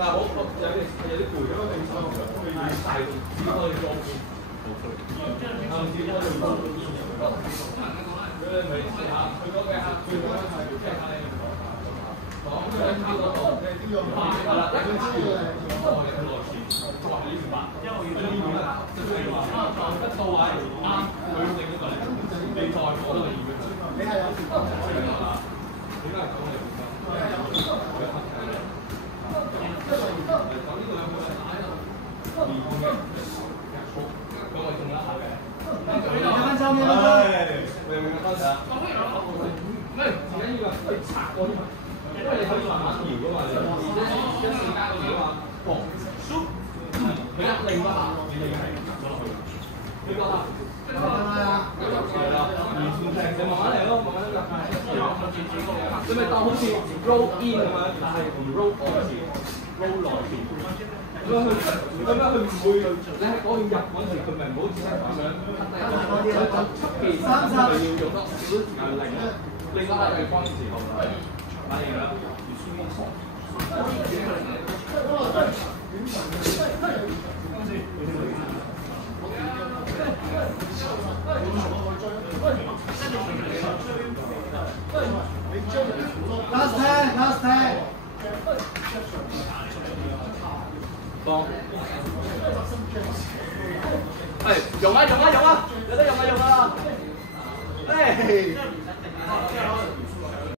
但係我有啲攰，因為你大隻可以裝好佢。咪試下佢嗰嘅佢嗰個係即係講佢喺差嗰度，係啦，一個差嘅我哋去內線，話呢條八，因為我要呢邊啦，即係話一到位啱佢整嗰個嚟，你再我都係要佢。你係有條係啦，點解講你？你咪當好似 roll in 咁樣，但係唔 roll 外線 ，roll 內線。咁樣佢唔會，你喺嗰邊入嗰時，佢咪唔好似咁樣出邊30要用多少時間另外係關時候，反應啦。Last 10。放。係用啊！有得用啊！